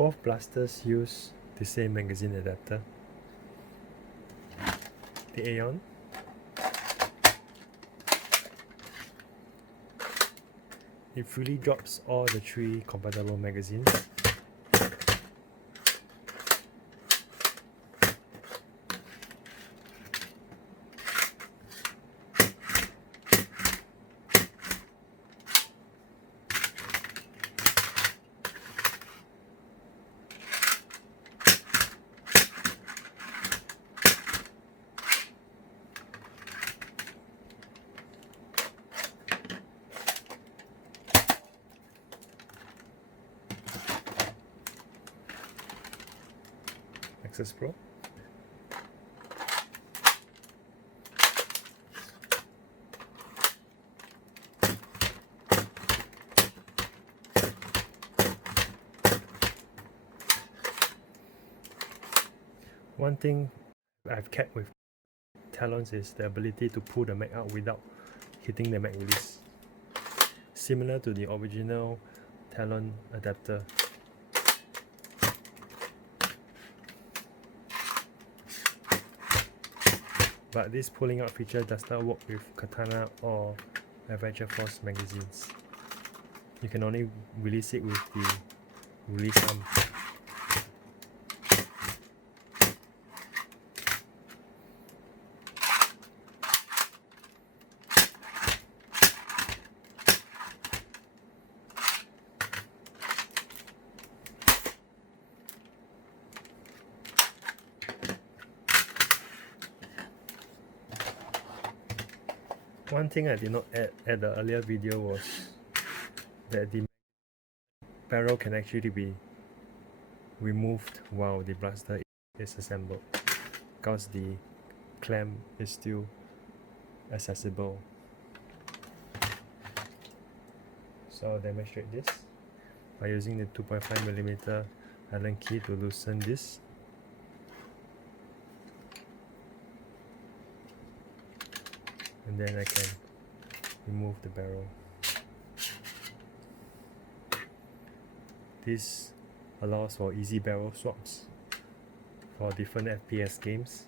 Both blasters use the same magazine adapter, the Aeon. It fully drops all the 3 compatible magazines. Nexus Pro. One thing I've kept with Talons is the ability to pull the mag out without hitting the mag release, similar to the original Talon adapter. But this pulling out feature does not work with Katana or Adventure Force magazines. You can only release it with the release arm. One thing I did not add at the earlier video was that the barrel can actually be removed while the blaster is assembled, because the clamp is still accessible. So I'll demonstrate this by using the 2.5mm Allen key to loosen this. And then I can remove the barrel. This allows for easy barrel swaps for different FPS games.